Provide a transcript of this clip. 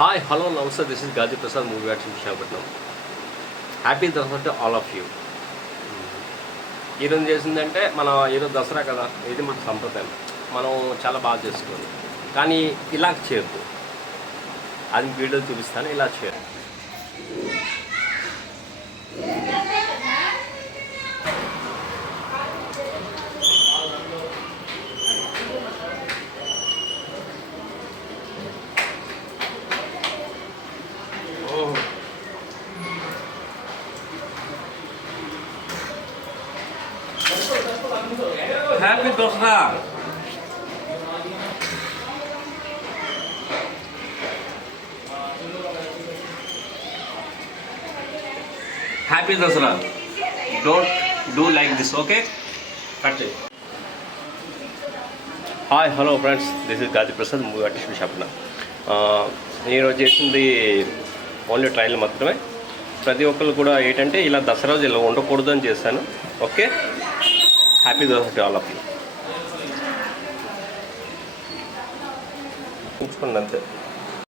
Hi hello namaste, this is Ghazi Prasad, movie arts Visakhapatnam. Happy Dasara to all of you. ఈరోజు చేసిందంటే మనం ఈరోజు దసరా కదా, ఇది మన సంప్రదాయం, మనం చాలా బాగా చేసుకోవాలి. కానీ ఇలా చేయొద్దు, అది వీడియో చూపిస్తాను. ఇలా చేయొద్దు. Happy Dasara. Happy Dasara. Don't do like this, okay? Cut చేయి. Hi hello friends, this is Ghazi Prasad, movie artist Visakhapatnam. నేను చేసింది ఓన్లీ ట్రయల్ మాత్రమే. ప్రతి ఒక్కరు కూడా ఏంటంటే ఇలా దసరా రోజు ఇలా ఉండకూడదు అని చేశాను. Okay, happy Dasara to all of you. ఉంచుకోండి అంతే.